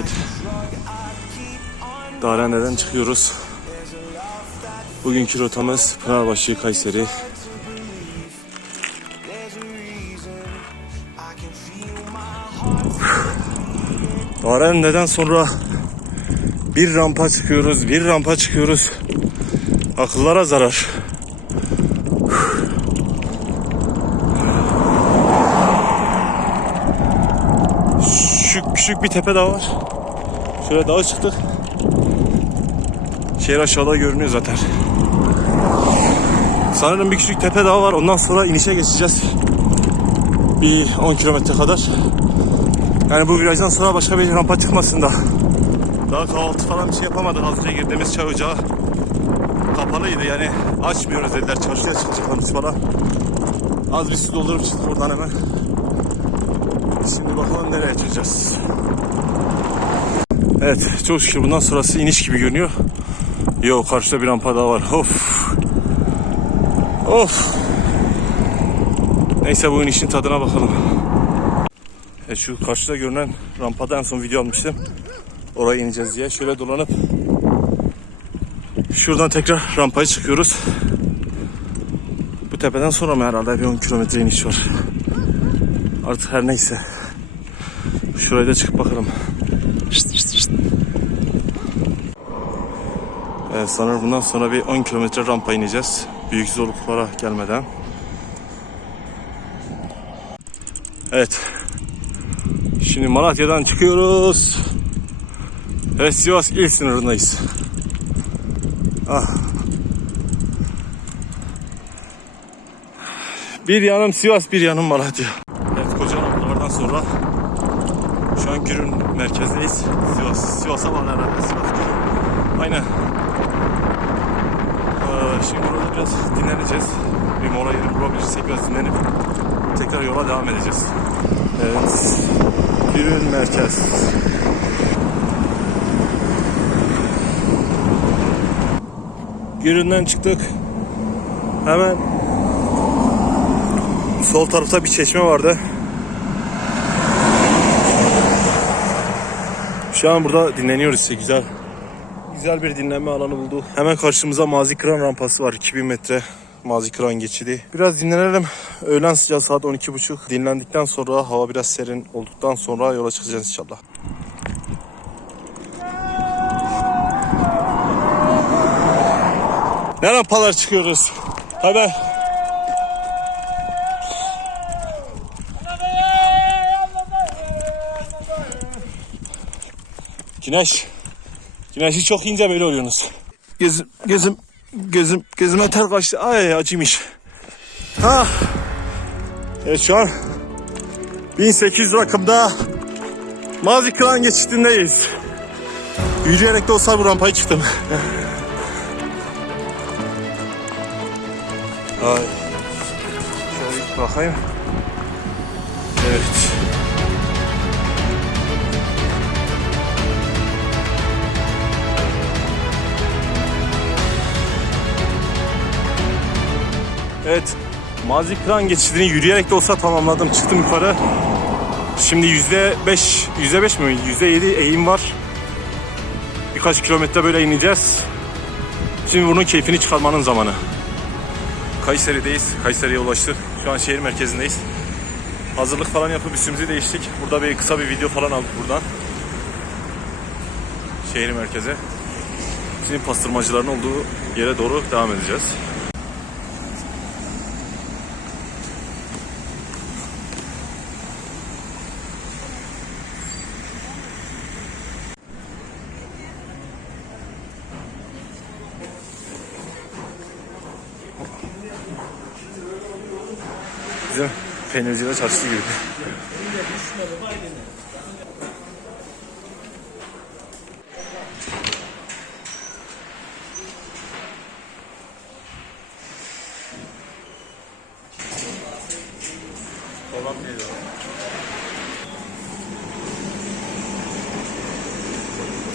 Evet. Darende'den çıkıyoruz. Bugünkü rotamız Pınarbaşı, Kayseri. Darende'den sonra bir rampa çıkıyoruz, bir rampa çıkıyoruz. Akıllara zarar. Küçük küçük bir tepe daha var. Şöyle dağa çıktık. Şehir aşağıda görünüyor zaten. Sanırım bir küçük tepe daha var. Ondan sonra inişe geçeceğiz. Bir 10 kilometre kadar. Yani bu virajdan sonra başka bir rampa çıkmasın da. Daha kahvaltı falan bir şey yapamadık. Az önce girdiğimiz çay ocağı kapalıydı. Yani açmıyoruz dediler. Çarşıya çıkacaklarmış falan. Az bir su doldurup çıktık oradan hemen. Şimdi bakalım nereye çıkacağız. Evet çok şükür bundan sonrası iniş gibi görünüyor. Yok karşıda bir rampa daha var. Of. Of. Neyse bu inişin tadına bakalım. Evet, şu karşıda görünen rampada en son video almıştım. Oraya ineceğiz diye. Şöyle dolanıp şuradan tekrar rampaya çıkıyoruz. Bu tepeden sonra mı herhalde bir 10 kilometre iniş var. Artık her neyse. Şuraya da çıkıp bakalım. Sanırım bundan sonra bir 10 kilometre rampa ineceğiz. Büyük zorluklara gelmeden. Evet. Şimdi Malatya'dan çıkıyoruz. Evet Sivas il sınırındayız. Ah. Bir yanım Sivas, bir yanım Malatya. Evet koca noktalardan sonra şu an Gürün merkezdeyiz. Sivas, Sivas'a bağlı herhalde. Sivas Gürün. Aynen. Şimdi burada biraz dinleneceğiz. Bir mola yeri bulabilirsek biraz dinlenip tekrar yola devam edeceğiz. Evet. Gürün merkez. Gürün'den çıktık. Hemen sol tarafta bir çeşme vardı. Şu an burada dinleniyoruz güzel. Güzel bir dinlenme alanı bulduk. Hemen karşımıza Mazi Kıran rampası var 2000 metre. Mazi Kıran geçidi. Biraz dinlenelim. Öğlen sıcağı saat 12.30. Dinlendikten sonra hava biraz serin olduktan sonra yola çıkacağız inşallah. Ne rampalar çıkıyoruz? Hemen. Güneş. Güneşi çok ince böyle oluyorsunuz. Gözüm, gözüm, gözüm, gözüme ter kaçtı. Ay acıymış. Ha. Evet şu an 1800 rakımda Mazi Kıran geçitindeyiz. Yürüyerek de olsa bu rampayı çıktım. Ay. Şöyle bakayım. Evet. Mazi Kıran geçidini yürüyerek de olsa tamamladım. Çıktım yukarı. Şimdi yüzde beş, yüzde beş mi? Yüzde yedi eğim var. Birkaç kilometre böyle ineceğiz. Şimdi bunun keyfini çıkarmanın zamanı. Kayseri'deyiz. Kayseri'ye ulaştık. Şu an şehir merkezindeyiz. Hazırlık falan yapıp üstümüzü değiştik. Burada bir kısa bir video falan aldık buradan. Şehir merkeze. Şimdi pastırmacıların olduğu yere doğru devam edeceğiz. Peynirciler çarşısı gibi.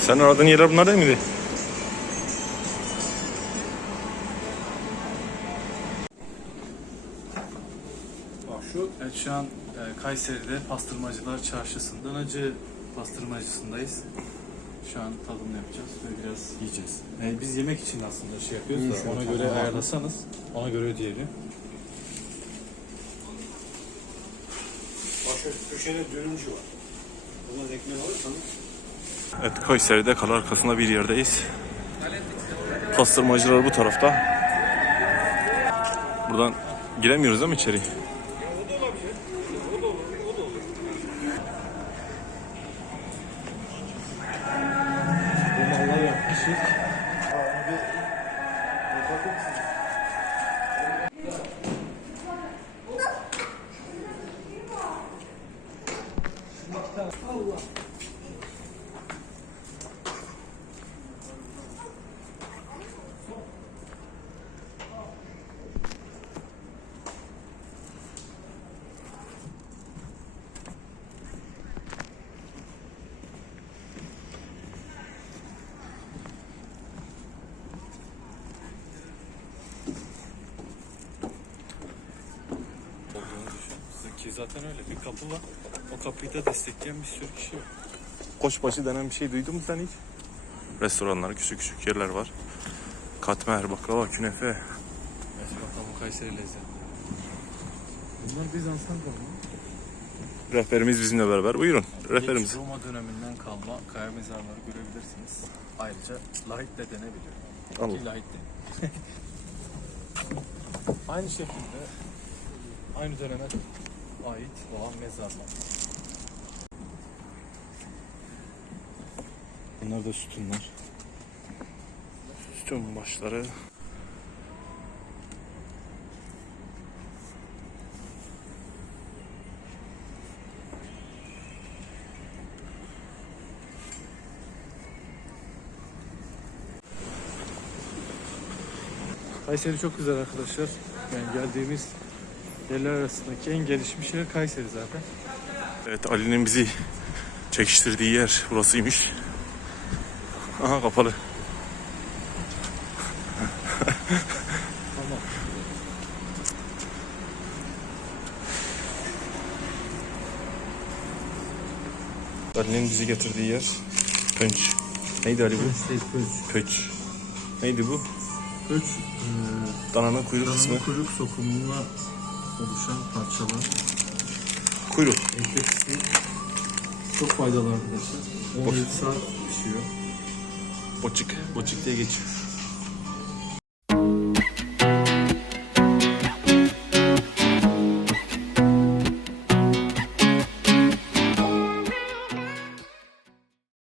Sen aradığın yerler bunlar değil miydi? Şu, an e, Kayseri'de Pastırmacılar Çarşısı'ndan önce pastırmacısındayız. Şu an tadımını yapacağız ve biraz yiyeceğiz. Yani biz yemek için aslında şey yapıyoruz da ona göre ayarlasanız ona göre ödeyelim. Başka köşede dönümcü var. Bunlar ekmeği alırsanız. Evet Kayseri'de kale arkasında bir yerdeyiz. Pastırmacılar bu tarafta. Buradan giremiyoruz mi içeri? Düşün. Ki zaten öyle bir kapı var. O kapıyı da destekleyen bir sürü kişi var. Koçbaşı denen bir şey duydun mu sen hiç? Restoranlar, küçük küçük yerler var. Katmer, baklava, künefe. Evet bakalım Kayseri lezzeti. Bunlar Bizans'tan kalma. Rehberimiz bizimle beraber. Buyurun. Rehberimiz. Geç Roma döneminden kalma kaya mezarları görebilirsiniz. Ayrıca lahit de denebilir. Allah. Ki lahit de. aynı şekilde aynı döneme ait olan mezarlar. Bunlar da sütunlar. Sütun başları. Kayseri çok güzel arkadaşlar. Yani geldiğimiz yerler arasındaki en gelişmiş yer Kayseri zaten. Evet Ali'nin bizi çekiştirdiği yer burasıymış. Aha kapalı. Tamam. Ali'nin bizi getirdiği yer. Pönç. Neydi Ali bu? Şey, Pöç. Pöç. Neydi bu? Pöç, Dananın kuyruk kısmı. Dananın kuyruk sokumundan oluşan parçalar. Kuyruk. Ekleksi çok faydalı arkadaşlar. 17 saat pişiyor. Boçik. Boçik diye geçiyor.